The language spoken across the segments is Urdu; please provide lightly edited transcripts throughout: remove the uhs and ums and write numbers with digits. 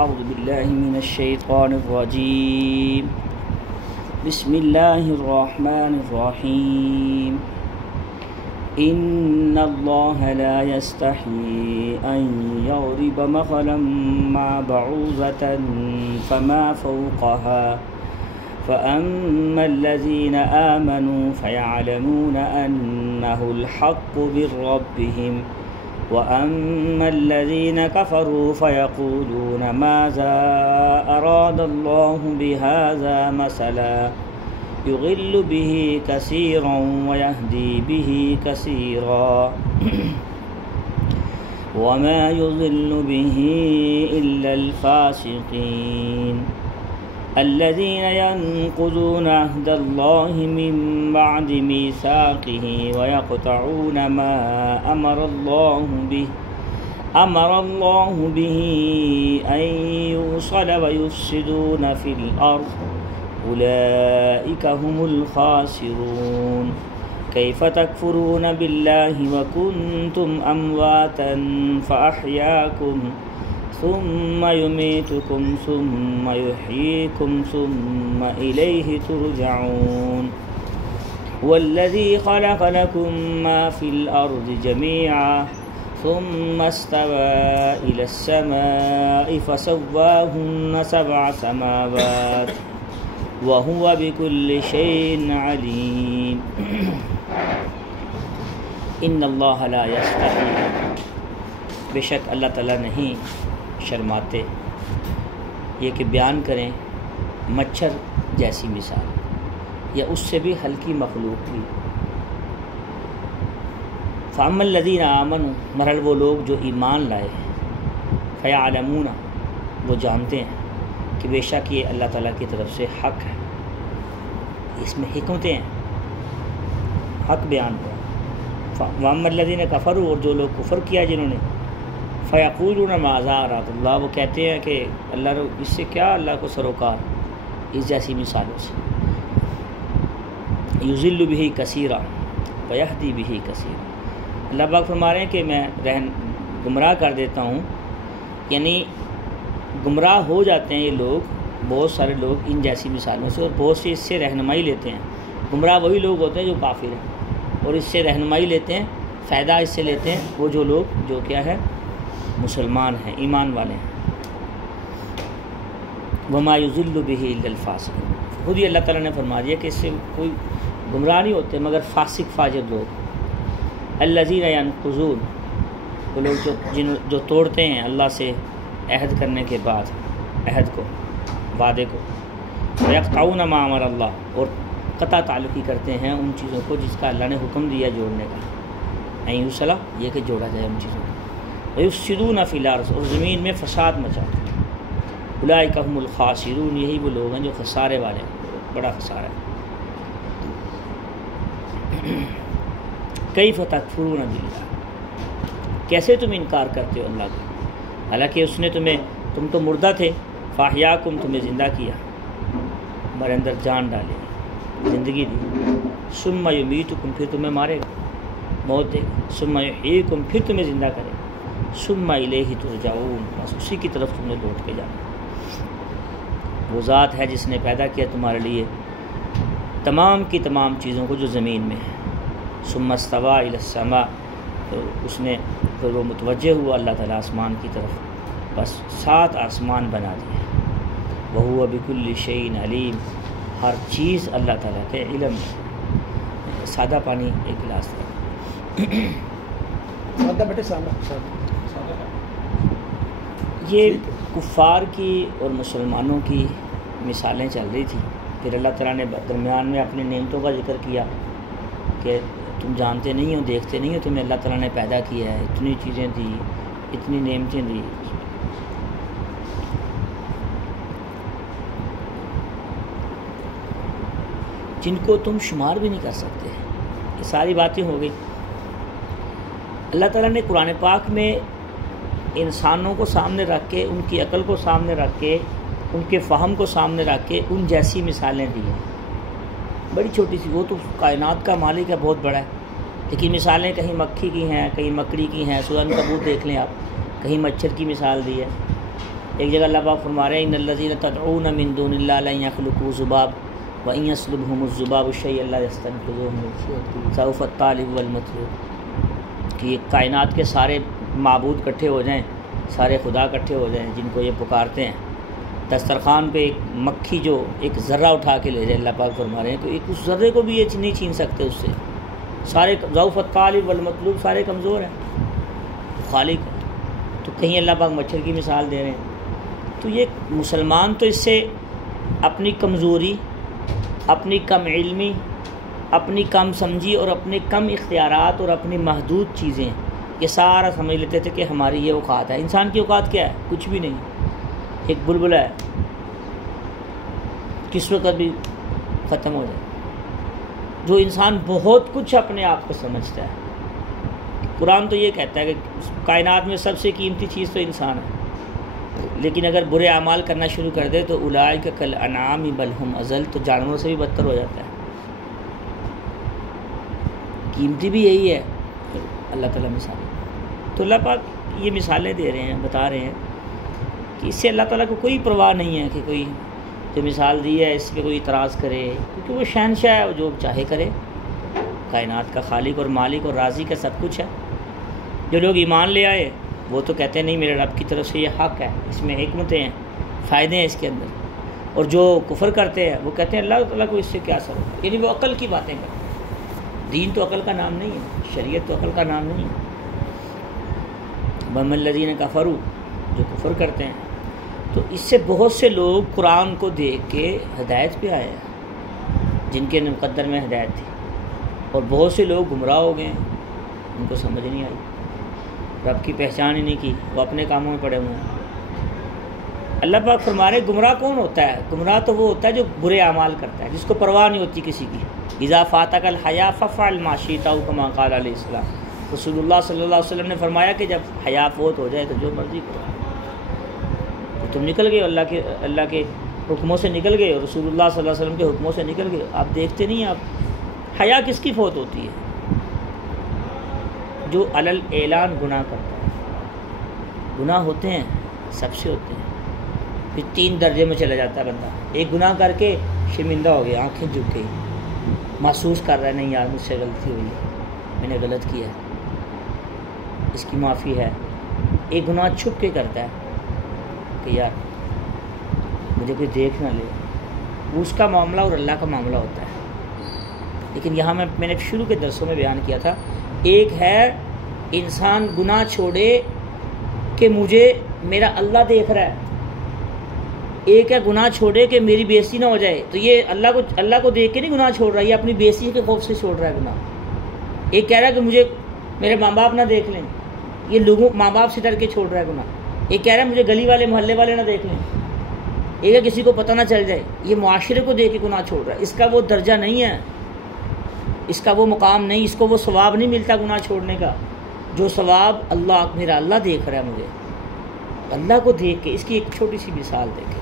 اعوذ باللہ من الشیطان الرجیم بسم اللہ الرحمن الرحیم ان اللہ لا يستحيي ان يضرب مثلا ما بعوضة فما فوقها فأما الذين آمنوا فيعلمون أنه الحق من ربهم وأما الذين كفروا فيقولون ماذا أراد الله بهذا مثلا يضل به كثيرا ويهدي به كثيرا وما يضل به إلا الفاسقين الذين ينقضون عهد الله من بعد ميثاقه ويقطعون ما أمر الله به أن يوصل ويفسدون في الأرض أولئك هم الخاسرون كيف تكفرون بالله وكنتم أمواتا فأحياكم ثم يميتكم ثم يحييكم ثم إليه ترجعون والذي خلق لكم ما في الأرض جميعا ثم استوى إلى السماء فسواهن 7 سماوات وهو بكل شيء عليم ان اللہ لا يستحيي، بے شک اللہ تعالیٰ نہیں شرماتے یہ کہ بیان کریں مچھر جیسی مثال یا اس سے بھی ہلکی مخلوق کی۔ فَأَمَّا الَّذِينَ آمَنُوا، مرحل وہ لوگ جو ایمان لائے، فَيَعْلَمُونَ وہ جانتے ہیں کہ بے شک یہ اللہ تعالیٰ کی طرف سے حق ہے، اس میں حکمتیں ہیں، حق بیان ہوا۔ وَأَمَّا الَّذِينَ كَفَرُوا، اور جو لوگ کفر کیا جنہوں نے، فَيَقُولُونَ مَاذَا أَرَادَ اللَّهُ، وہ کہتے ہیں کہ اللہ نے اس سے کیا اللہ کو سروکار، اس جیسی مثالوں سے۔ يُضِلُّ بِهِ كَثِيرًا وَيَهْدِي بِهِ كَثِيرًا، اللہ پاک فرما رہے ہیں کہ میں گمراہ کر دیتا ہوں، یعنی گمراہ ہو جاتے ہیں یہ لوگ، بہت سارے لوگ ان جیسی مثالوں سے، اور بہت سے اس سے رہنمائی لیتے ہیں۔ گمراہ وہی لوگ ہوتے ہیں جو کافر ہیں، اور اس سے رہنمائی لیتے ہیں، فائدہ اس سے لیتے ہیں وہ جو لوگ جو کیا ہے مسلمان ہیں، ایمان والے ہیں۔ وَمَا يُضِلُّ بِهِ إِلَّا الْفَاسِقِينَ، خود ہی اللہ تعالیٰ نے فرما دیا کہ اس سے کوئی گمراہ نہیں ہوتے مگر فاسق فاجر لوگ۔ الَّذِينَ يَنقُضُونَ، وہ لوگ جو توڑتے ہیں اللہ سے عہد کرنے کے بعد، عہد کو، وعدے کو۔ وَيَقْطَعُونَ مَا أَمَرَ اللَّهُ، اور قطع تعلقی کرتے ہیں ان چیزوں کو جس کا اللہ نے حکم دیا جوڑنے کا، أَن يُوصَلَ، یہ کہ جوڑا جائے ان چیزوں کو۔ وَيُفْسِدُونَ فِي الْأَرْضِ، اور زمین میں فساد مچاتے ہیں۔ أُولَٰئِكَ هُمُ الْخَاسِرُونَ، یہی وہ لوگ ہیں جو خسارے والے ہیں، بڑا خسارہ ہے۔ كَيْفَ تَكْفُرُونَ بِاللَّهِ، کیسے تم انکار کرتے ہو اللہ کا، حالانکہ اس نے تم تو مردہ تھے، فَأَحْيَاكُمْ، تمہیں زندہ کیا، ہمارے اندر جان ڈالے، زندگی دی۔ ثُمَّ يُمِيتُكُمْ، پھر تمہیں مارے گا، موت دے گا۔ ثُمَّ يُحْيِيكُمْ، پھر تمہیں زندہ کرے گا۔ ثُمَّ إِلَيْهِ تُرْجَعُونَ، بس اسی کی طرف تم نے لوٹ کے جانا۔ وہ ذات ہے جس نے پیدا کیا تمہارے لیے تمام کی تمام چیزوں کو جو زمین میں ہے۔ ثُمَّ اسْتَوَىٰ إِلَى السَّمَاءِ، پھر وہ متوجہ ہوا اللہ تعالیٰ آسمان کی طرف، بس 7 آسمان بنا دیے۔ وَهُوَ بِكُلِّ شَيْءٍ عَلِيمٌ، ہر چیز اللہ تعالیٰ کے علم ہے۔ سادہ پانی ایک گلاس یہ کفار کی اور مسلمانوں کی مثالیں چل رہی تھیں، پھر اللہ تعالیٰ نے درمیان میں اپنی نعمتوں کا ذکر کیا کہ تم جانتے نہیں ہو، دیکھتے نہیں ہو، تمہیں اللہ تعالیٰ نے پیدا کیا ہے، اتنی چیزیں دی، اتنی نعمتیں دی۔ جن کو تم شمار بھی نہیں کر سکتے، یہ ساری باتیں ہو گئی۔ اللہ تعالیٰ نے قرآن پاک میں انسانوں کو سامنے رکھ کے، ان کی عقل کو سامنے رکھ کے، ان کے فہم کو سامنے رکھ کے ان جیسی مثالیں دی ہیں، بڑی چھوٹی سی۔ وہ تو کائنات کا مالک ہے، بہت بڑا ہے، لیکن مثالیں کہیں مکھی کی ہیں، کہیں مکڑی کی ہیں، سورہ عنکبوت دیکھ لیں آپ، کہیں مچھر کی مثال دی ہے، ایک جگہ اللہ پاک فرما رہے ہیں ان الذین تدعون من دون اللہ لن یخلقوا ذباب وان یسلبهم الذباب شیئا لا یستنقذوه منه ضعف الطالب والمطلوب، کہ یہ کائنات کے سارے معبود اکٹھے ہو جائیں، سارے خدا اکٹھے ہو جائیں جن کو یہ پکارتے ہیں، دسترخوان پہ ایک مکھی جو ایک ذرہ اٹھا کے لے جائے، اللہ پاک فرما رہے ہیں کہ ایک اس ذرے کو بھی یہ نہیں چھین سکتے اس سے، سارے ضعف الطالب والمطلوب سارے کمزور ہیں، خالق ہے۔ تو کہیں اللہ پاک مچھر کی مثال دے رہے ہیں۔ تو یہ مسلمان تو اس سے اپنی کمزوری، اپنی کم علمی، اپنی کم سمجھی اور اپنے کم اختیارات اور اپنی محدود چیزیں یہ سارا سمجھ لیتے تھے کہ ہماری یہ اوقات ہے۔ انسان کی اوقات کیا ہے؟ کچھ بھی نہیں، ایک بلبلا ہے، کس وقت بھی ختم ہو جائے۔ جو انسان بہت کچھ اپنے آپ کو سمجھتا ہے، قرآن تو یہ کہتا ہے کہ کائنات میں سب سے قیمتی چیز تو انسان ہے، لیکن اگر برے اعمال کرنا شروع کر دے تو اولئک کالانعام بل ہم اضل، تو جانوروں سے بھی بدتر ہو جاتا ہے۔ قیمتی بھی یہی ہے اللہ تعالیٰ مثالیں، تو اللہ پاک یہ مثالیں دے رہے ہیں، بتا رہے ہیں کہ اس سے اللہ تعالیٰ کو کوئی پرواہ نہیں ہے کہ کوئی جو مثال دی ہے اس پہ کوئی اعتراض کرے، کیونکہ وہ شہنشاہ ہے، وہ جو چاہے کرے، کائنات کا خالق اور مالک اور رازق کا سب کچھ ہے۔ جو لوگ ایمان لے آئے وہ تو کہتے ہیں نہیں میرے رب کی طرف سے یہ حق ہے، اس میں حکمتیں ہیں، فائدے ہیں اس کے اندر، اور جو کفر کرتے ہیں وہ کہتے ہیں اللہ تعالیٰ کو اس سے کیا اثر ہوگا، یعنی وہ عقل کی باتیں کرتے ہیں۔ دین تو عقل کا نام نہیں ہے، شریعت تو عقل کا نام نہیں ہے۔ وَأَمَّا الَّذِينَ كَفَرُوا، جو کفر کرتے ہیں، تو اس سے بہت سے لوگ قرآن کو دیکھ کے ہدایت پہ آئے ہیں جن کے مقدر میں ہدایت تھی، اور بہت سے لوگ گمراہ ہو گئے ہیں، ان کو سمجھ نہیں آئی، رب کی پہچان ہی نہیں کی، وہ اپنے کاموں میں پڑے ہوئے ہیں۔ اللہ پاک فرما رہے گمراہ کون ہوتا ہے؟ گمراہ تو وہ ہوتا ہے جو برے اعمال کرتا ہے، جس کو پرواہ نہیں ہوتی کسی کی۔ اذا فاتک الحیا ففعل ما شئت کما قال علیہ السلام، رسول اللہ صلی اللہ علیہ وسلم نے فرمایا کہ جب حیا فوت ہو جائے تو جو مرضی کرو، تو تم نکل گئے اللہ کے حکموں سے نکل گئے، اور رسول اللہ صلی اللہ علیہ وسلم کے حکموں سے نکل گئے۔ آپ دیکھتے نہیں ہیں، آپ حیا کس کی فوت ہوتی ہے؟ جو علل اعلان گناہ کرتا ہے۔ گناہ ہوتے ہیں، سب سے ہوتے ہیں، پھر 3 درجے میں چلا جاتا ہے بندہ۔ ایک گناہ کر کے شرمندہ ہو گیا، آنکھیں جھک گئی، محسوس کر رہا ہے نہیں یار مجھ سے غلطی ہوئی ہے، میں نے غلط کیا ہے، اس کی معافی ہے۔ ایک گناہ چھپ کے کرتا ہے کہ یار مجھے کوئی دیکھ نہ لے، اس کا معاملہ اور اللہ کا معاملہ ہوتا ہے۔ لیکن یہاں میں نے شروع کے درسوں میں بیان کیا تھا، ایک ہے انسان گناہ چھوڑے کہ مجھے میرا اللہ دیکھ رہا ہے، ایک ہے گناہ چھوڑے کہ میری بے عزتی نہ ہو جائے، تو یہ اللہ کو دیکھ کے نہیں گناہ چھوڑ رہا، یہ اپنی بے عزتی کے خوف سے چھوڑ رہا ہے گناہ۔ ایک کہہ رہا ہے کہ مجھے میرے ماں باپ نہ دیکھ لیں، یہ لوگوں ماں باپ سے ڈر کے چھوڑ رہا ہے گناہ۔ ایک کہہ رہا ہے مجھے گلی والے محلے والے نہ دیکھ لیں، ایک ہے کسی کو پتہ نہ چل جائے، یہ معاشرے کو دیکھ کے گناہ چھوڑ رہا ہے۔ اس کا وہ درجہ نہیں ہے، اس کا وہ مقام نہیں، اس کو وہ ثواب نہیں ملتا گناہ چھوڑنے کا، جو ثواب اللہ میرا اللہ دیکھ رہا ہے مجھے، اللہ کو دیکھ کے۔ اس کی ایک چھوٹی سی مثال دیکھیں،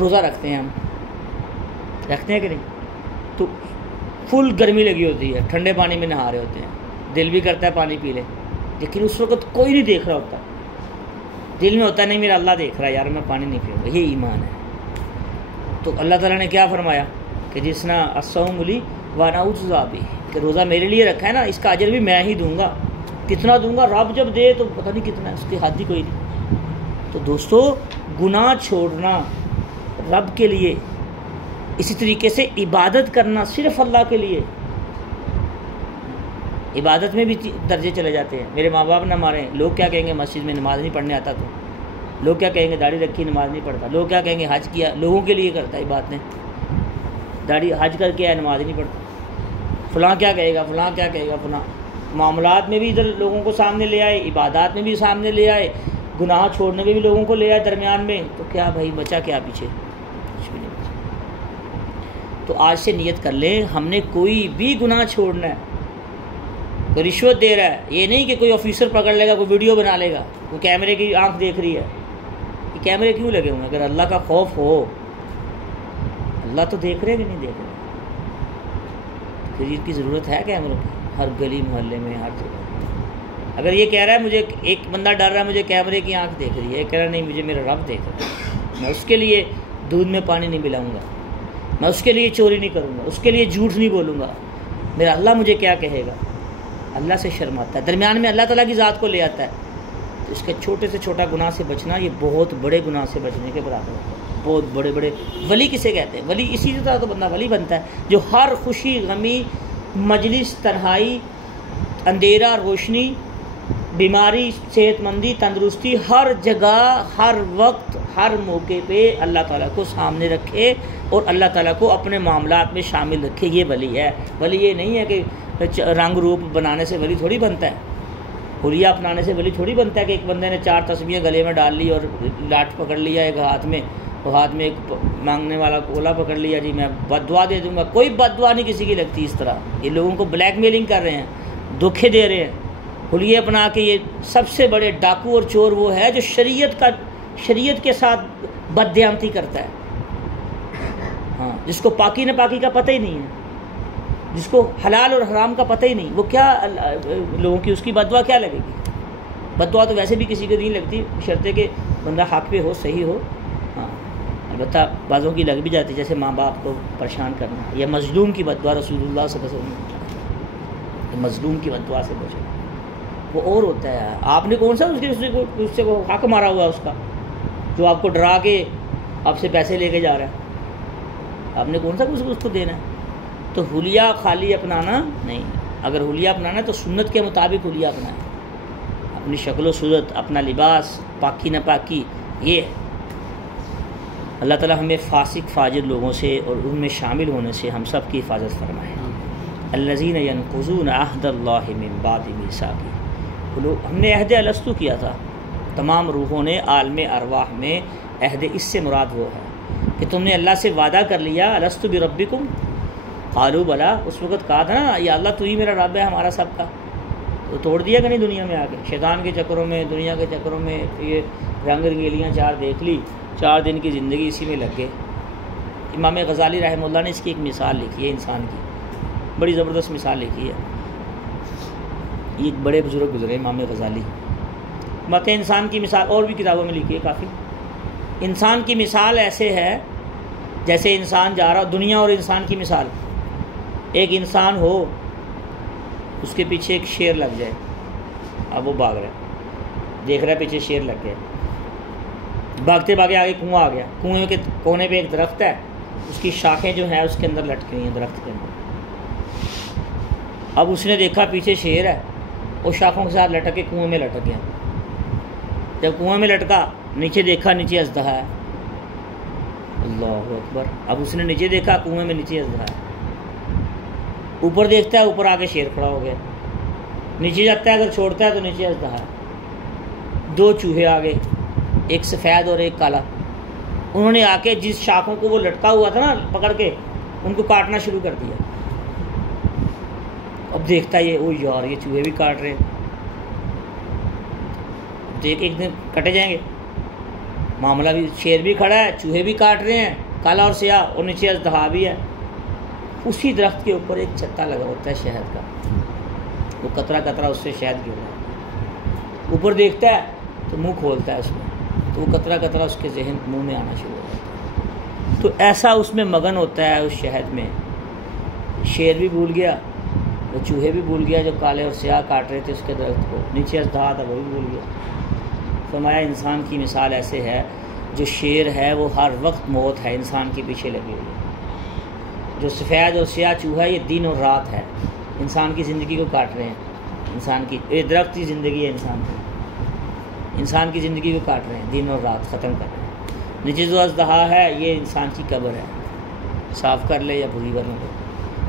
روزہ رکھتے ہیں ہم، رکھتے ہیں کہ نہیں؟ تو فل گرمی لگی ہوتی ہے، ٹھنڈے پانی میں نہا رہے ہوتے ہیں، دل بھی کرتا ہے پانی پی لے، لیکن اس وقت کوئی نہیں دیکھ رہا ہوتا، دل میں ہوتا ہے نہیں میرا اللہ دیکھ رہا ہے یار میں پانی نہیں پیوں گا، یہ ایمان ہے۔ تو اللہ تعالیٰ نے کیا فرمایا کہ جس نے الصوم لی وانا اجزی بہ، کہ روزہ میرے لیے رکھا ہے نا، اس کا اجر بھی میں ہی دوں گا۔ کتنا دوں گا؟ رب جب دے تو پتہ نہیں کتنا ہے، اس کی حد ہی کوئی نہیں۔ تو دوستو گناہ چھوڑنا رب کے لیے، اسی طریقے سے عبادت کرنا صرف اللہ کے لیے، عبادت میں بھی درجے چلے جاتے ہیں۔ میرے ماں باپ نہ ماریں، لوگ کیا کہیں گے مسجد میں نماز نہیں پڑھنے آتا، تو لوگ کیا کہیں گے داڑھی رکھی نماز نہیں پڑھتا، لوگ کیا کہیں گے حج کیا، لوگوں کے لیے کرتا ہے باتیں، داڑھی حج کر کے ہے نماز نہیں پڑھتا، فلاں کیا کہے گا، فلاں کیا کہے گا، فلاں۔ معاملات میں بھی ادھر لوگوں کو سامنے لے آئے، عبادات میں بھی سامنے لے آئے، گناہ چھوڑنے میں بھی لوگوں کو لے آئے درمیان میں، تو کیا بھائی بچا کیا پیچھے؟ کچھ بھی نہیں بچا۔ تو آج سے نیت کر لیں ہم نے کوئی بھی گناہ چھوڑنا ہے۔ کوئی رشوت دے رہا ہے، یہ نہیں کہ کوئی آفیسر پکڑ لے گا، کوئی ویڈیو بنا لے گا، کوئی کیمرے کی آنکھ دیکھ رہی ہے، یہ کیمرے کیوں لگے ہوئے ہیں؟ اگر اللہ کا خوف ہو، اللہ تو دیکھ رہے کہ نہیں دیکھ رہے، پھر اس کی ضرورت ہے کیمروں کی؟ ہر گلی محلے میں، ہر جگہ۔ اگر یہ کہہ رہا ہے مجھے ایک بندہ ڈر رہا ہے مجھے کیمرے کی آنکھ دیکھ رہی ہے، ایک کہہ رہا ہے نہیں مجھے میرا رب دیکھ رہا ہے، میں اس کے لیے دودھ میں پانی نہیں ملاؤں گا، میں اس کے لیے چوری نہیں کروں گا، اس کے لیے جھوٹ نہیں بولوں گا، میرا اللہ مجھے کیا کہے گا؟ اللہ سے شرماتا ہے، درمیان میں اللہ تعالیٰ کی ذات کو لے آتا ہے، تو اس کے چھوٹے سے چھوٹا گناہ سے بچنا یہ بہت بڑے گناہ سے بچنے کے برابر ہوتا ہے۔ بہت بڑے بڑے ولی کسے کہتے ہیں؟ ولی اسی طرح تو بندہ ولی بنتا ہے جو ہر خوشی غمی، مجلس، تنہائی، اندھیرا، روشنی، بیماری، صحت مندی، تندرستی، ہر جگہ، ہر وقت، ہر موقع پہ اللہ تعالیٰ کو سامنے رکھے اور اللہ تعالیٰ کو اپنے معاملات میں شامل رکھے، یہ ولی ہے۔ ولی یہ نہیں ہے کہ رنگ روپ بنانے سے ولی تھوڑی بنتا ہے، حلیہ اپنانے سے ولی تھوڑی بنتا ہے کہ ایک بندے نے 4 تسبیحیں گلے میں ڈال لی اور لاٹ پکڑ لیا ایک ہاتھ میں، اور ہاتھ میں ایک مانگنے والا کولا پکڑ لیا، جی میں بد دعا دے دوں گا۔ کوئی بد دعا نہیں کسی کی لگتی اس طرح، یہ لوگوں کو بلیک میلنگ کر رہے ہیں، دھوکے دے رہے ہیں۔ حلیہ اپنا کے یہ سب سے بڑے ڈاکو اور چور وہ ہے جو شریعت کے ساتھ بددیانتی کرتا ہے، ہاں، جس کو پاکی ناپاکی کا پتہ ہی نہیں ہے، جس کو حلال اور حرام کا پتہ ہی نہیں، وہ کیا لوگوں کی اس کی بد دعا کیا لگے گی؟ بد دعا تو ویسے بھی کسی کو نہیں لگتی، شرطے کہ بندہ حق پہ ہو، صحیح ہو، ہاں، البتہ بعضوں کی لگ بھی جاتی، جیسے ماں باپ کو پریشان کرنا یا مظلوم کی بد دعا۔ رسول اللہ صلی اللہ علیہ وسلم مظلوم کی بد دعا سے بچے، وہ اور ہوتا ہے۔ آپ نے کون سا اس سے کو حق مارا ہوا اس کا جو آپ کو ڈرا کے آپ سے پیسے لے کے جا رہا ہے؟ آپ نے کون سا اس کو دینا ہے؟ تو حلیہ خالی اپنانا نہیں، اگر حلیہ اپنانا ہے تو سنت کے مطابق حلیہ اپنائیں، اپنی شکل و صورت، اپنا لباس، پاکی ناپاکی، یہ اللہ تعالیٰ ہمیں فاسق فاجر لوگوں سے اور ان میں شامل ہونے سے ہم سب کی حفاظت فرمائے۔ الذین ینقضون عہد اللہ من بعد میثاقہ، ہم نے عہد الستو کیا تھا، تمام روحوں نے عالم ارواح میں عہد اس سے مراد وہ ہے کہ تم نے اللہ سے وعدہ کر لیا، الست بربکم قالوا بلا، اس وقت کہا تھا نا یا اللہ تو ہی میرا رب ہے ہمارا سب کا، تو توڑ دیا کہ نہیں دنیا میں آ کے، شیطان کے چکروں میں، دنیا کے چکروں میں، یہ رنگ رنگیلیاں 4 دیکھ لی، 4 دن کی زندگی اسی میں لگ گئے۔ امام غزالی رحمہ اللہ نے اس کی ایک مثال لکھی ہے انسان کی، بڑی زبردست مثال لکھی ہے، یہ ایک بڑے بزرگ گزرے امام غزالی، مت انسان کی مثال اور بھی کتابوں میں لکھی ہے کافی۔ انسان کی مثال ایسے ہے جیسے انسان جا رہا، دنیا اور انسان کی مثال، ایک انسان ہو اس کے پیچھے ایک شیر لگ جائے، اب وہ بھاگ رہا ہے، دیکھ رہا ہے پیچھے شیر لگ گئے، بھاگتے بھاگے آگے کنواں آ گیا، کنویں کے کونے پہ ایک درخت ہے، اس کی شاخیں جو ہیں اس کے اندر لٹکی ہیں درخت کے اندر۔ اب اس نے دیکھا پیچھے شیر ہے، وہ شاخوں کے ساتھ لٹک کے کنویں میں لٹک گیا، جب کنویں میں لٹکا نیچے دیکھا نیچے اژدہا ہے، اللہ اکبر، اب اس نے نیچے دیکھا کنویں میں نیچے اژدہا ہے، اوپر دیکھتا ہے اوپر آ کے شیر کھڑا ہو گیا، نیچے جاتا ہے اگر چھوڑتا ہے تو نیچے اژدہا ہے، 2 چوہے آ گئے، ایک سفید اور ایک کالا، انہوں نے آ کے جس شاخوں کو وہ لٹکا ہوا تھا نا پکڑ کے ان کو کاٹنا شروع کر دیا۔ اب دیکھتا ہے یہ او یار یہ چوہے بھی کاٹ رہے ہیں، ایک دن کٹے جائیں گے، معاملہ بھی، شیر بھی کھڑا ہے، چوہے بھی کاٹ رہے ہیں، کالا اور سیاہ، اور نیچے اژدہا بھی ہے۔ اسی درخت کے اوپر ایک چھتا لگا ہوتا ہے شہد کا، وہ قطرہ قطرہ اس سے شہد گر رہا ہے، اوپر دیکھتا ہے تو منہ کھولتا ہے اس میں، تو وہ قطرہ قطرہ اس کے ذہن منہ میں آنا شروع ہو جاتا ہے، تو ایسا اس میں مگن ہوتا ہے اس شہد میں، شیر بھی بھول گیا، وہ چوہے بھی بھول گیا جو کالے اور سیاہ کاٹ رہے تھے اس کے درخت کو، نیچے اژدہا تھا وہ بھی بھول گیا۔ فرمایا انسان کی مثال ایسے ہے، جو شیر ہے وہ ہر وقت موت ہے انسان کے پیچھے لگی ہوئی ہے، جو سفید اور سیاہ چوہا ہے یہ دن اور رات ہے، انسان کی زندگی کو کاٹ رہے ہیں، انسان کی یہ درخت کی زندگی ہے انسان کی زندگی کو کاٹ رہے ہیں، دن اور رات ختم کر رہے ہیں۔ نیچے جو اژدہا ہے یہ انسان کی قبر ہے، صاف کر لے یا بری کر لے،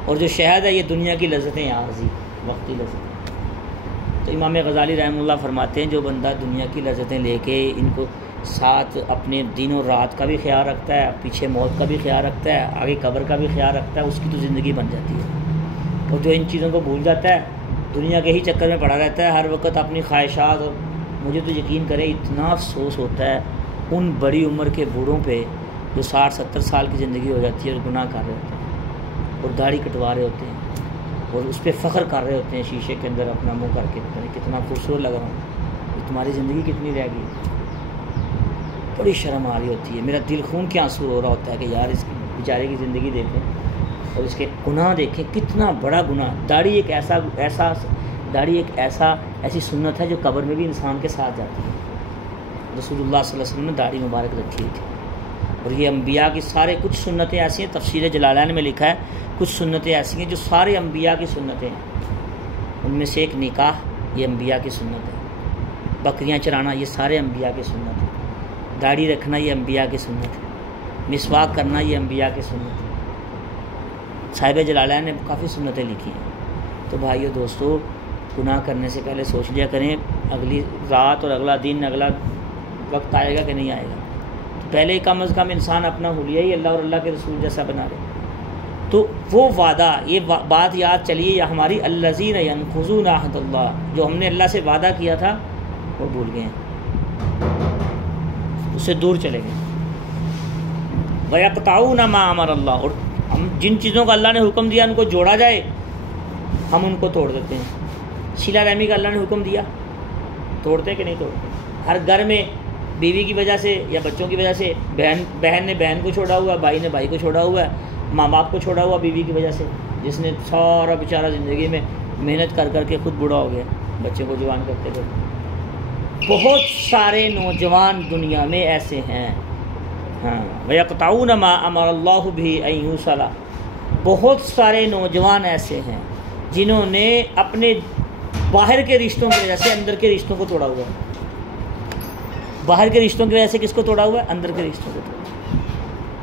اور جو شہد ہے یہ دنیا کی لذتیں عارضی وقتی لذتیں۔ تو امام غزالی رحمہ اللہ فرماتے ہیں جو بندہ دنیا کی لذتیں لے کے ان کو ساتھ اپنے دن اور رات کا بھی خیال رکھتا ہے، پیچھے موت کا بھی خیال رکھتا ہے، آگے قبر کا بھی خیال رکھتا ہے، اس کی تو زندگی بن جاتی ہے۔ اور جو ان چیزوں کو بھول جاتا ہے، دنیا کے ہی چکر میں پڑا رہتا ہے، ہر وقت اپنی خواہشات، اور مجھے تو یقین کرے اتنا افسوس ہوتا ہے ان بڑی عمر کے بوڑھوں پہ جو 60-70 سال کی زندگی ہو جاتی ہے اور گناہ کر رہے ہوتے ہیں اور داڑھی کٹوا رہے ہوتے ہیں اور اس پہ فخر کر رہے ہوتے ہیں شیشے کے اندر اپنا منہ کر کے، پتہ نہیں کتنا خوبصورت لگ رہا ہوں، تمہاری زندگی کتنی رہ گئی۔ بڑی شرم آ رہی ہوتی ہے، میرا دل خون کے آنسو ہو رہا ہوتا ہے کہ یار اس بیچارے کی زندگی دیکھیں اور اس کے گناہ دیکھیں، کتنا بڑا گناہ۔ داڑھی ایک ایسی سنت ہے جو قبر میں بھی انسان کے ساتھ جاتی ہے۔ رسول اللہ صلی اللہ علیہ وسلم نے داڑھی مبارک رکھی ہوئی تھی، اور یہ انبیاء کی کچھ سنتیں ایسی ہیں، تفسیر جلالین میں لکھا ہے کچھ سنتیں ایسی ہیں جو سارے انبیاء کی سنتیں ہیں۔ ان میں سے ایک نکاح، یہ انبیاء کی سنت ہے، بکریاں چرانا یہ سارے انبیاء کی سنت ہے، داڑھی رکھنا یہ انبیاء کی سنت ہے، مسواک کرنا یہ انبیاء کی سنت ہے۔ صاحب جلالین نے کافی سنتیں لکھی ہیں۔ تو بھائیو دوستو، گناہ کرنے سے پہلے سوچ لیا کریں اگلی رات اور اگلا دن، اگلا وقت آئے گا کہ نہیں آئے گا، تو پہلے ہی کم از کم انسان اپنا حلیہ ہی اللہ اور اللہ کے رسول جیسا بنا لے۔ تو وہ وعدہ، یہ بات یاد چلیے، یا ہماری الذین ینقضون عہد اللہ، جو ہم نے اللہ سے وعدہ کیا تھا وہ بھول گئے ہیں، اس سے دور چلے گئے۔ وَيَقْطَعُونَ مَا أَمَرَ اللَّهُ، اور ہم جن چیزوں کا اللہ نے حکم دیا ان کو جوڑا جائے، ہم ان کو توڑ دیتے ہیں۔ صلہ رحمی کا اللہ نے حکم دیا، توڑتے کہ نہیں توڑتے؟ ہر گھر میں بیوی کی وجہ سے یا بچوں کی وجہ سے، بہن نے بہن کو چھوڑا ہوا ہے، بھائی نے بھائی کو چھوڑا ہوا ہے، ماں باپ کو چھوڑا ہوا بیوی کی وجہ سے، جس نے سارا بیچارہ زندگی میں محنت کر کر کے خود بوڑھا ہو گیا بچے کو جوان کرتے کرتے۔ بہت سارے نوجوان دنیا میں ایسے ہیں، ہاں، وَيَقْطَعُونَ مَا أَمَرَ اللَّهُ بِهِ أَن يُوصَلَ، بہت سارے نوجوان ایسے ہیں جنہوں نے اپنے باہر کے رشتوں کی وجہ سے اندر کے رشتوں کو توڑا ہوا ہے۔ باہر کے رشتوں کی وجہ سے کس کو توڑا ہوا ہے؟ اندر کے رشتوں کو توڑا ہوا ہے۔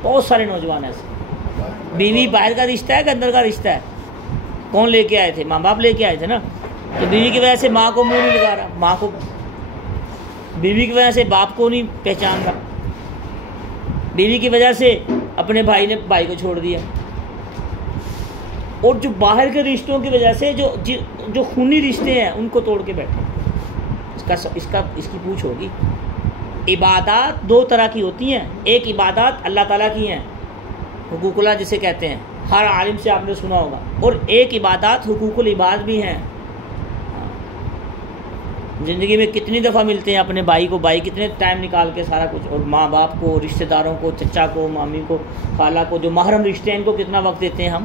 بہت سارے نوجوان ایسے، بیوی باہر کا رشتہ ہے کہ اندر کا رشتہ ہے؟ کون لے کے آئے تھے؟ ماں باپ لے کے آئے تھے نا، تو بیوی کی وجہ سے ماں کو منہ نہیں لگا رہا، ماں کو، بیوی کی وجہ سے باپ کو نہیں پہچان رہا، بیوی کی وجہ سے اپنے بھائی نے بھائی کو چھوڑ دیا۔ اور جو باہر کے رشتوں کی وجہ سے جو خونی رشتے ہیں ان کو توڑ کے بیٹھے، اس کی پوچھ ہوگی۔ عبادات دو طرح کی ہوتی ہیں، ایک عبادات اللہ تعالیٰ کی ہیں، حقوق اللہ جسے کہتے ہیں، ہر عالم سے آپ نے سنا ہوگا، اور ایک عبادات حقوق العباد بھی ہیں۔ زندگی میں کتنی دفعہ ملتے ہیں اپنے بھائی کو، بھائی کتنے ٹائم نکال کے سارا کچھ، اور ماں باپ کو، رشتہ داروں کو، چچا کو، مامی کو، خالہ کو، جو محرم رشتے ہیں ان کو کتنا وقت دیتے ہیں ہم۔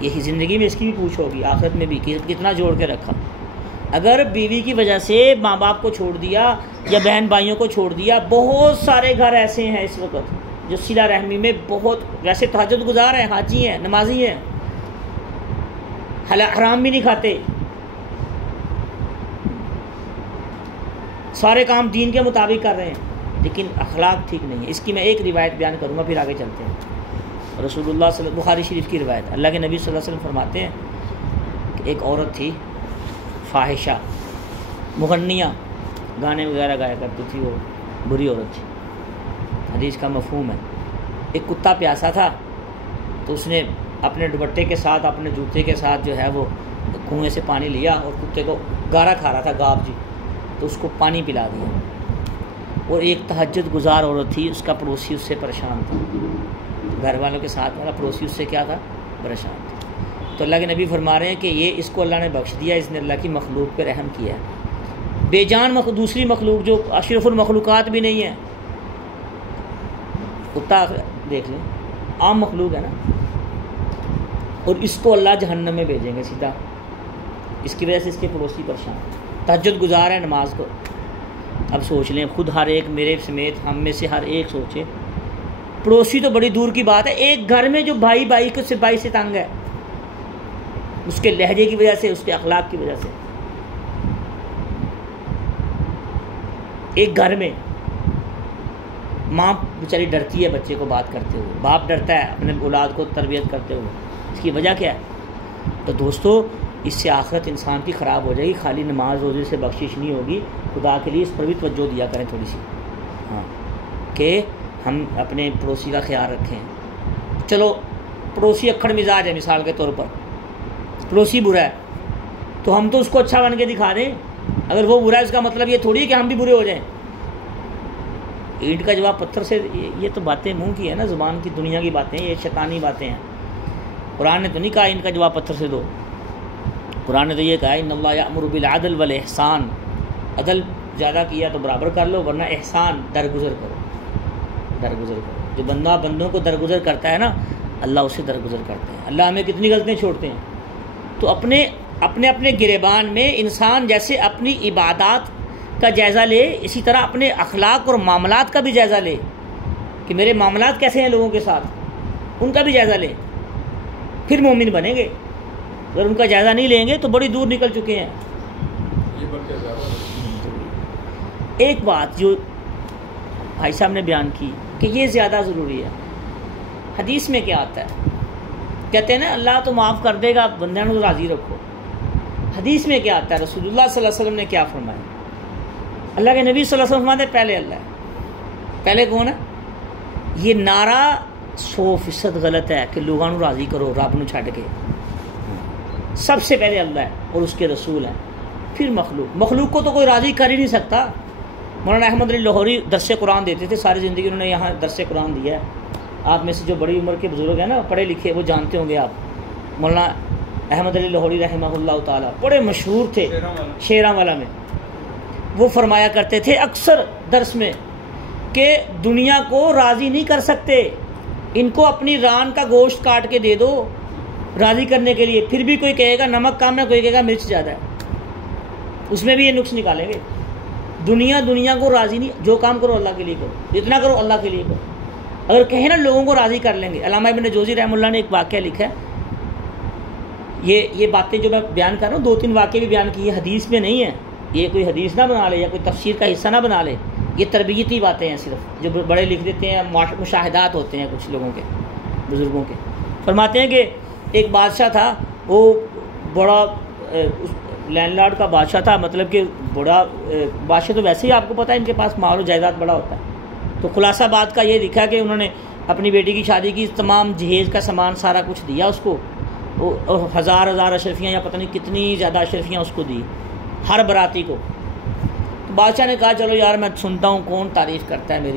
یہی زندگی میں اس کی بھی پوچھ ہوگی، آخرت میں بھی، کتنا جوڑ کے رکھا۔ اگر بیوی کی وجہ سے ماں باپ کو چھوڑ دیا یا بہن بھائیوں کو چھوڑ دیا، بہت سارے گھر ایسے ہیں اس وقت جو صلہ رحمی میں بہت، ویسے تہجد گزار ہیں، حاجی ہیں، نمازی ہیں، حرام بھی نہیں کھاتے، سارے کام دین کے مطابق کر رہے ہیں، لیکن اخلاق ٹھیک نہیں ہے۔ اس کی میں ایک روایت بیان کروں گا، پھر آگے چلتے ہیں۔ رسول اللہ صلی اللہ علیہ وسلم، بخاری شریف کی روایت، اللہ کے نبی صلی اللہ علیہ وسلم فرماتے ہیں کہ ایک عورت تھی فاحشہ، مغنیہ، گانے وغیرہ گایا کرتی تھی، وہ بری عورت تھی، حدیث کا مفہوم ہے۔ ایک کتا پیاسا تھا تو اس نے اپنے دوپٹے کے ساتھ، اپنے جوتے کے ساتھ جو ہے وہ کنویں سے پانی لیا، اور کتے کو گارا کھا رہا تھا، گاب جی، تو اس کو پانی پلا دیا۔ اور ایک تہجد گزار عورت تھی، اس کا پڑوسی اس سے پریشان تھا، گھر والوں کے ساتھ والا پڑوسی اس سے کیا تھا؟ پریشان تھا۔ تو اللہ کے نبی فرما رہے ہیں کہ یہ اس کو اللہ نے بخش دیا، اس نے اللہ کی مخلوق پہ رحم کیا ہے۔ بے جان دوسری مخلوق جو اشرف المخلوقات بھی نہیں ہے، کتا دیکھ لیں، عام مخلوق ہے نا، اور اس کو اللہ جہنم میں بھیجیں گے سیدھا، اس کی وجہ سے اس کے پڑوسی پریشان، تہجد گزار ہے نماز کو۔ اب سوچ لیں خود، ہر ایک، میرے سمیت ہم میں سے ہر ایک سوچے، پڑوسی تو بڑی دور کی بات ہے، ایک گھر میں جو بھائی سے تنگ ہے، اس کے لہجے کی وجہ سے، اس کے اخلاق کی وجہ سے، ایک گھر میں ماں بیچاری ڈرتی ہے بچے کو بات کرتے ہوئے، باپ ڈرتا ہے اپنے اولاد کو تربیت کرتے ہوئے، اس کی وجہ کیا ہے؟ تو دوستو، اس سے آخرت انسان کی خراب ہو جائے گی، خالی نماز روزے سے بخشش نہیں ہوگی۔ خدا کے لیے اس پر بھی توجہ دیا کریں تھوڑی سی، ہاں، کہ ہم اپنے پڑوسی کا خیال رکھیں۔ چلو پڑوسی اکھڑ مزاج ہے، مثال کے طور پر پڑوسی برا ہے، تو ہم تو اس کو اچھا بن کے دکھا دیں، اگر وہ برا ہے اس کا مطلب یہ تھوڑی ہے کہ ہم بھی برے ہو جائیں۔ اینٹ کا جواب پتھر سے، یہ تو باتیں منہ کی ہے نا، زبان کی، دنیا کی باتیں، یہ شیطانی باتیں ہیں۔ قرآن نے تو نہیں کہا اینٹ کا جواب پتھر سے دو، قرآن نے تو یہ کہا ان اللہ یأمر بالعدل والاحسان، عدل زیادہ کیا تو برابر کر لو، ورنہ احسان درگزر کرو، درگزر کرو۔ جو بندہ بندوں کو درگزر کرتا ہے نا، اللہ اسے درگزر کرتا ہے۔ اللہ ہمیں کتنی غلطیاں چھوڑتے ہیں، تو اپنے اپنے گریبان میں انسان جیسے اپنی عبادات کا جائزہ لے، اسی طرح اپنے اخلاق اور معاملات کا بھی جائزہ لے کہ میرے معاملات کیسے ہیں لوگوں کے ساتھ، ان کا بھی جائزہ لے، پھر مومن بنیں گے۔ اگر ان کا جائزہ نہیں لیں گے تو بڑی دور نکل چکے ہیں۔ ایک بات جو بھائی صاحب نے بیان کی کہ یہ زیادہ ضروری ہے، حدیث میں کیا آتا ہے؟ کہتے ہیں نا اللہ تو معاف کر دے گا، بندیاں کو راضی رکھو۔ حدیث میں کیا آتا ہے؟ رسول اللہ صلی اللہ علیہ وسلم نے کیا فرمایا؟ اللہ کے نبی صلی اللہ علیہ وسلم فرماتے پہلے اللہ ہے۔ پہلے کون ہے؟ یہ نعرہ 100% غلط ہے کہ لوگوں کو راضی کرو رب نو چھڈ کے۔ سب سے پہلے اللہ ہے اور اس کے رسول ہیں، پھر مخلوق کو تو کوئی راضی کر ہی نہیں سکتا۔ مولانا احمد علی لاہوری درس قرآن دیتے تھے، ساری زندگی انہوں نے یہاں درس قرآن دیا ہے۔ آپ میں سے جو بڑی عمر کے بزرگ ہیں نا، پڑھے لکھے، وہ جانتے ہوں گے آپ۔ مولانا احمد علی لاہوری رحمہ اللہ تعالیٰ بڑے مشہور تھے شیراں والا میں۔ وہ فرمایا کرتے تھے اکثر درس میں کہ دنیا کو راضی نہیں کر سکتے، ان کو اپنی ران کا گوشت کاٹ کے دے دو راضی کرنے کے لیے، پھر بھی کوئی کہے گا نمک کم ہے، کوئی کہے گا مرچ زیادہ ہے، اس میں بھی یہ نقص نکالیں گے۔ دنیا کو راضی نہیں، جو کام کرو اللہ کے لیے کرو، جتنا کرو اللہ کے لیے کرو۔ اگر کہیں نا لوگوں کو راضی کر لیں گے۔ علامہ ابن جوزی رحمہ اللہ نے ایک واقعہ لکھا ہے، یہ باتیں جو میں بیان کر رہا ہوں 2-3 واقعے بھی بیان کیے، حدیث میں نہیں ہے، یہ کوئی حدیث نہ بنا لے یا کوئی تفسیر کا حصہ نہ بنا لے، یہ تربیتی باتیں ہیں صرف، جو بڑے لکھ دیتے ہیں، مشاہدات ہوتے ہیں کچھ لوگوں کے، بزرگوں کے۔ فرماتے ہیں کہ ایک بادشاہ تھا، وہ بڑا لینڈ لارڈ کا بادشاہ تھا، مطلب کہ بڑا بادشاہ تو ویسے ہی آپ کو پتہ ہے ان کے پاس مال و جائیداد بڑا ہوتا ہے۔ تو خلاصہ بات کا یہ لکھا کہ انہوں نے اپنی بیٹی کی شادی کی، تمام جہیز کا سامان سارا کچھ دیا اس کو، ہزار اشرفیاں یا پتہ نہیں کتنی زیادہ اشرفیاں اس کو دی ہر براتی کو۔ تو بادشاہ نے کہا چلو یار میں سنتا ہوں کون تعریف کرتا ہے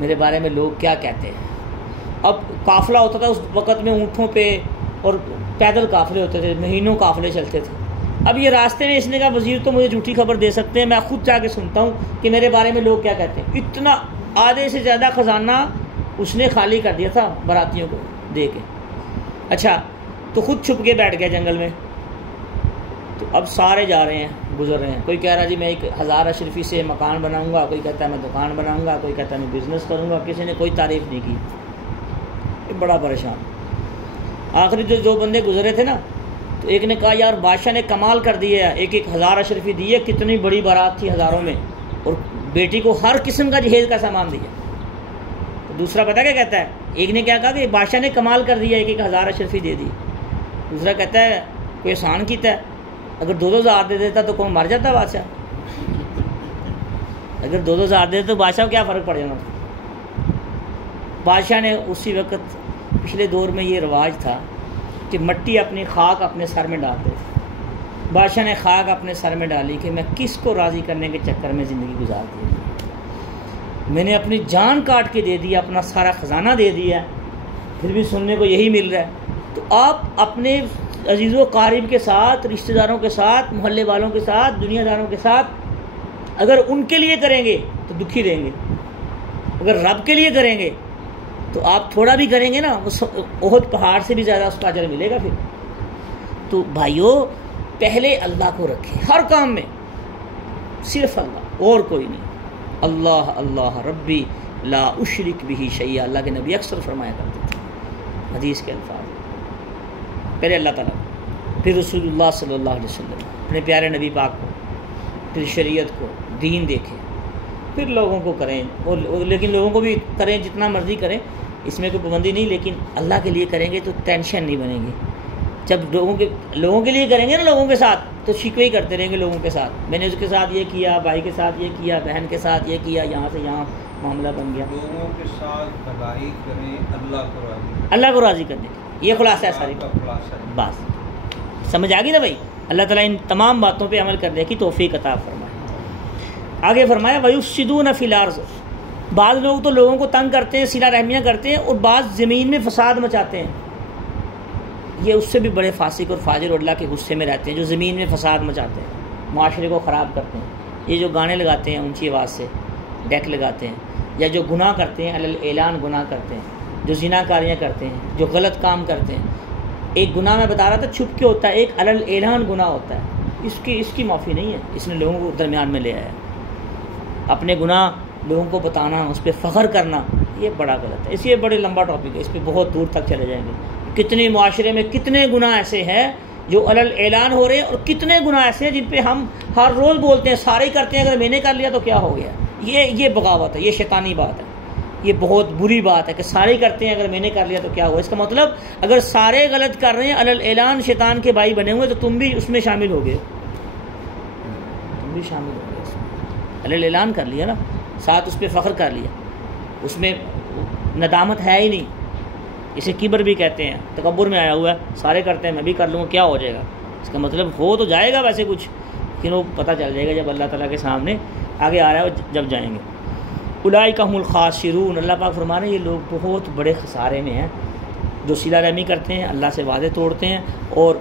میرے بارے میں، لوگ کیا کہتے ہیں۔ اب قافلہ ہوتا تھا اس وقت میں اونٹوں پہ، اور پیدل قافلے ہوتے تھے، مہینوں قافلے چلتے تھے۔ اب یہ راستے میں اس نے کہا وزیر تو مجھے جھوٹی خبر دے سکتے ہیں، میں خود جا کے سنتا ہوں کہ میرے بارے میں لوگ کیا کہتے ہیں۔ اتنا آدھے سے زیادہ خزانہ اس نے خالی کر دیا تھا براتیوں کو دے کے۔ اچھا تو خود چھپ کے بیٹھ گیا جنگل میں۔ تو اب سارے جا رہے ہیں، گزر رہے ہیں، کوئی کہہ رہا جی میں 1000 اشرفی سے مکان بناؤں گا، کوئی کہتا ہے میں دکان بناؤں گا، کوئی کہتا ہے میں بزنس کروں گا، کسی نے کوئی تعریف نہیں کی، بڑا پریشان۔ آخری جو 2 بندے گزرے تھے نا، تو ایک نے کہا یار بادشاہ نے کمال کر دی ہے، 1000 اشرفی دی ہے، کتنی بڑی بارات تھی ہزاروں میں، اور بیٹی کو ہر قسم کا جہیز کا سامان دیا۔ تو دوسرا پتہ کیا کہتا ہے؟ ایک نے کیا کہا کہ بادشاہ نے کمال کر دیا، 1000 اشرفی دے دی۔ دوسرا کہتا ہے کوئی احسان کیتا ہے، اگر 2-2000 دے دیتا تو کون مر جاتا بادشاہ؟ اگر 2-2000 دے دیتا تو بادشاہ کو کیا فرق پڑ جانا؟ بادشاہ نے اسی وقت، پچھلے دور میں یہ رواج تھا کہ مٹی اپنی خاک اپنے سر میں ڈالتے تھے۔ بادشاہ نے خاک اپنے سر میں ڈالی کہ میں کس کو راضی کرنے کے چکر میں زندگی گزار دی، میں نے اپنی جان کاٹ کے دے دی، اپنا سارا خزانہ دے دیا، پھر بھی سننے کو یہی مل رہا ہے۔ تو آپ اپنے عزیز و قارب کے ساتھ، رشتہ داروں کے ساتھ، محلے والوں کے ساتھ، دنیا داروں کے ساتھ اگر ان کے لیے کریں گے تو دکھی رہیں گے، اگر رب کے لیے کریں گے تو آپ تھوڑا بھی کریں گے نا، احد پہاڑ سے بھی زیادہ اس کا اجر ملے گا۔ پھر تو بھائیو پہلے اللہ کو رکھیں ہر کام میں، صرف اللہ اور کوئی نہیں۔ اللہ اللہ ربی لا اشرک بہ شیئا، اللہ کے نبی اکثر فرمایا کرتے تھے حدیث کے الفاظ۔ پہلے اللہ تعالیٰ، پھر رسول اللہ صلی اللہ علیہ وسلم، اپنے پیارے نبی پاک کو، پھر شریعت کو، دین دیکھیں، پھر لوگوں کو کریں، لیکن لوگوں کو بھی کریں جتنا مرضی کریں، اس میں کوئی پابندی نہیں، لیکن اللہ کے لیے کریں گے تو ٹینشن نہیں بنے گی۔ جب لوگوں کے لیے کریں گے نا، لوگوں کے ساتھ، تو شکوے ہی کرتے رہیں گے لوگوں کے ساتھ، میں نے اس کے ساتھ یہ کیا، بھائی کے ساتھ یہ کیا، بہن کے ساتھ یہ کیا، یہاں سے یہاں معاملہ بن گیا۔ لوگوں کے ساتھ بھلائی کریں، اللہ کو راضی کرنے کا یہ خلاصہ ہے ساری بات۔ سمجھ آ گئی نا بھائی؟ اللہ تعالیٰ ان تمام باتوں پہ عمل کرنے کی توفیق عطا فرمائے۔ آگے فرمایا وَيُفْسِدُونَ فِي الْأَرْضِ، بعض لوگ تو لوگوں کو تنگ کرتے ہیں، صلہ رحمیاں کرتے ہیں، اور بعض زمین میں فساد مچاتے ہیں۔ یہ اس سے بھی بڑے فاسق اور فاجر اور اللہ کے غصے میں رہتے ہیں، جو زمین میں فساد مچاتے ہیں، معاشرے کو خراب کرتے ہیں۔ یہ جو گانے لگاتے ہیں اونچی آواز سے، ڈیک لگاتے ہیں، یا جو گناہ کرتے ہیں علی الاعلان گناہ کرتے ہیں، جو زنا کاریاں کرتے ہیں، جو غلط کام کرتے ہیں۔ ایک گناہ میں بتا رہا تھا چھپ کے ہوتا ہے، ایک علی الاعلان گناہ ہوتا ہے، اس کی معافی نہیں ہے، اس نے لوگوں کو درمیان میں لے آیا۔ اپنے گناہ لوگوں کو بتانا، اس پہ فخر کرنا، یہ بڑا غلط ہے۔ اس لیے بڑے لمبا ٹاپک ہے، اس پہ بہت دور تک چلے جائیں گے۔ کتنے معاشرے میں کتنے گناہ ایسے ہیں جو علی الاعلان ہو رہے ہیں، اور کتنے گناہ ایسے ہیں جن پہ ہم ہر روز بولتے ہیں، سارے کرتے ہیں، اگر میں نے کر لیا تو کیا ہو گیا۔ یہ بغاوت ہے، یہ شیطانی بات ہے، یہ بہت بری بات ہے کہ سارے کرتے ہیں، اگر میں نے کر لیا تو کیا ہوا۔ اس کا مطلب اگر سارے غلط کر رہے ہیں، علی الاعلان شیطان کے بھائی بنے ہوئے، تو تم بھی اس میں شامل ہو گئے، تم بھی شامل ہو گئے۔ اس میں علی الاعلان کر لیا نا، ساتھ اس پہ فخر کر لیا، اس میں ندامت ہے ہی نہیں۔ اسے کبر بھی کہتے ہیں، تکبر میں آیا ہوا ہے، سارے کرتے ہیں میں بھی کر لوں گا، کیا ہو جائے گا۔ اس کا مطلب ہو تو جائے گا ویسے کچھ، لیکن وہ پتہ چل جائے گا جب اللہ تعالیٰ کے سامنے آگے آ رہا ہے، جب جائیں گے۔ اولئک هم الخاسرون، اللہ پاک فرما رہے ہیں یہ لوگ بہت بڑے خسارے میں ہیں، جو صلہ رحمی کرتے ہیں، اللہ سے وعدے توڑتے ہیں، اور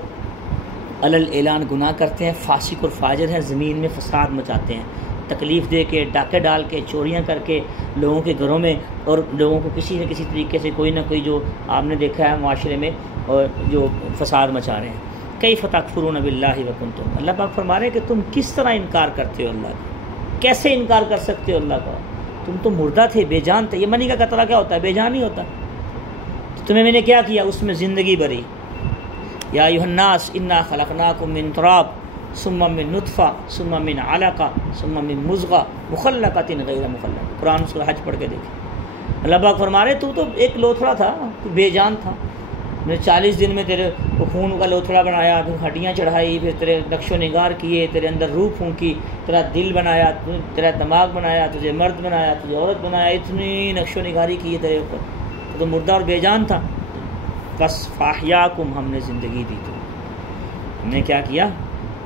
علی الاعلان گناہ کرتے ہیں، فاسق اور فاجر ہیں، زمین میں فساد مچاتے ہیں، تکلیف دے کے، ڈاکے ڈال کے، چوریاں کر کے لوگوں کے گھروں میں، اور لوگوں کو کسی نہ کسی طریقے سے کوئی نہ کوئی جو آپ نے دیکھا ہے معاشرے میں، اور جو فساد مچا رہے ہیں۔ کیف تکفرون باللہ وکنتم، اللہ پاک فرما رہے ہیں کہ تم کس طرح انکار کرتے ہو اللہ کا، کیسے انکار کر سکتے ہو اللہ کا، تم تو مردہ تھے، بے جان تھے۔ یہ منی کا قطرہ کیا ہوتا ہے؟ بے جان ہی ہوتا ہے۔ تمہیں میں نے کیا کیا؟ اس میں زندگی بھری۔ یا ایھا الناس انا خلقناکم من تراب ثم من نطفہ ثم من علقہ ثم من مضغہ مخلقۃ غیر مخلقہ، قرآن سورہ حج پڑھ کے دیکھیں۔ اللہ پاک فرما رہے تو ایک لوتھڑا تھا، تو بے جان تھا، میں 40 دن میں تیرے کو خون کا لوتھڑا بنایا، پھر ہڈیاں چڑھائی، پھر تیرے نقش و نگار کیے، تیرے اندر روح پھونکی، تیرا دل بنایا، تیرا دماغ بنایا، تجھے مرد بنایا، تجھے عورت بنایا، اتنی نقش و نگاری کی ہے تیرے اوپر، تو مردہ اور بے جان تھا۔ بس فاحیاکم، ہم نے زندگی دی تم، ہم نے کیا کیا؟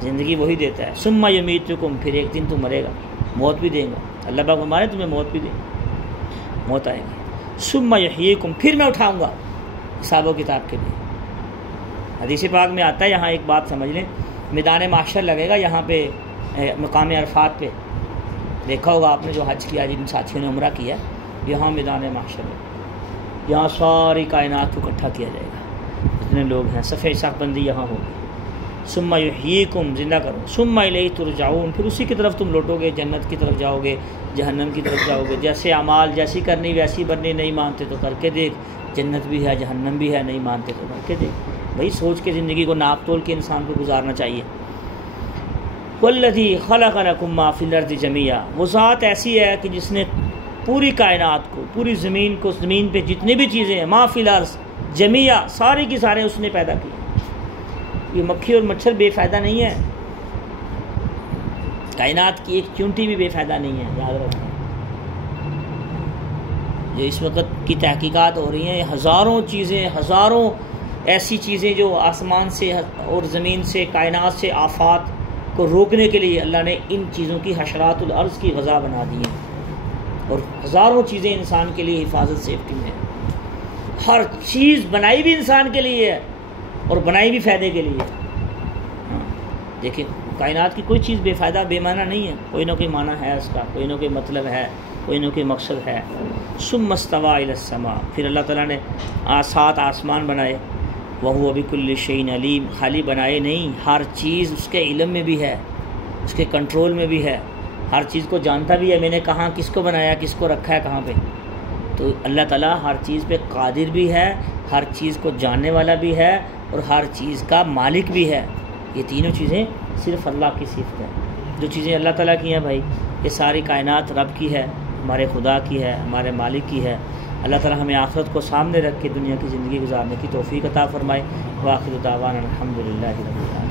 زندگی وہی دیتا ہے۔ ثم یمیتکم، پھر ایک دن تم مرے گا، موت بھی دیں گا، اللہ پاک ہمارے تمہیں موت بھی دیں گا، موت آئے گی۔ ثم یحییکم، پھر میں اٹھاؤں گا حساب و کتاب کے لیے۔ حدیث پاک میں آتا ہے، یہاں ایک بات سمجھ لیں، میدان محشر لگے گا یہاں پہ مقام عرفات پہ، دیکھا ہوگا آپ نے جو حج کیا، جن ساتھیوں نے عمرہ کیا، یہاں میدان محشر ہے، یہاں ساری کائنات کو اکٹھا کیا جائے گا، جتنے لوگ ہیں، صف صف بندی یہاں ہوگی۔ ثم یحییکم، زندہ کرو، ثم الیہ ترجعون، پھر اسی کی طرف تم لوٹو گے، جنت کی طرف جاؤ گے، جہنم کی طرف جاؤ گے، جیسے اعمال جیسی کرنی ویسی بننی، نہیں مانتے تو کر کے دیکھ، جنت بھی ہے جہنم بھی ہے، نہیں مانتے تو کر کے دیکھ۔ بھائی سوچ کے زندگی کو ناپ تول کے انسان کو گزارنا چاہیے۔ والذی خلق لکم ما فی الارض جمیعا، وہ ذات ایسی ہے کہ جس نے پوری کائنات کو، پوری زمین کو، زمین پہ جتنی بھی چیزیں ہیں، ما فی الارض جمیعا، ساری کی سارے اس نے پیدا کی۔ یہ مکھی اور مچھر بے فائدہ نہیں ہے، کائنات کی ایک چونٹی بھی بے فائدہ نہیں ہے، یاد رکھیں۔ جو اس وقت کی تحقیقات ہو رہی ہیں، ہزاروں چیزیں، ہزاروں ایسی چیزیں جو آسمان سے اور زمین سے، کائنات سے آفات کو روکنے کے لیے اللہ نے ان چیزوں کی حشرات الارض کی غذا بنا دی ہیں، اور ہزاروں چیزیں انسان کے لیے حفاظت سیفٹی میں ہیں۔ ہر چیز بنائی بھی انسان کے لیے ہے، اور بنائی بھی فائدے کے لیے۔ دیکھیں کائنات کی کوئی چیز بے فائدہ بے معنی نہیں ہے، کوئی نہ کوئی معنی ہے اس کا، کوئی نہ کوئی مطلب ہے، کوئی نہ کوئی مقصد ہے۔ ثم استوى الی السماء، پھر اللہ تعالیٰ نے 7 آسمان بنائے، وہو بکل شیء علیم، خالی بنائے نہیں، ہر چیز اس کے علم میں بھی ہے، اس کے کنٹرول میں بھی ہے، ہر چیز کو جانتا بھی ہے، میں نے کہاں کس کو بنایا، کس کو رکھا ہے کہاں پہ۔ تو اللہ تعالیٰ ہر چیز پہ قادر بھی ہے، ہر چیز کو جاننے والا بھی ہے، اور ہر چیز کا مالک بھی ہے۔ یہ تینوں چیزیں صرف اللہ کی صفت ہے۔ جو چیزیں اللہ تعالیٰ کی ہیں بھائی، یہ ساری کائنات رب کی ہے، ہمارے خدا کی ہے، ہمارے مالک کی ہے۔ اللہ تعالیٰ ہمیں آخرت کو سامنے رکھ کے دنیا کی زندگی گزارنے کی توفیق عطا فرمائے۔ وآخر دعوانا الحمدللہ رب العالمین۔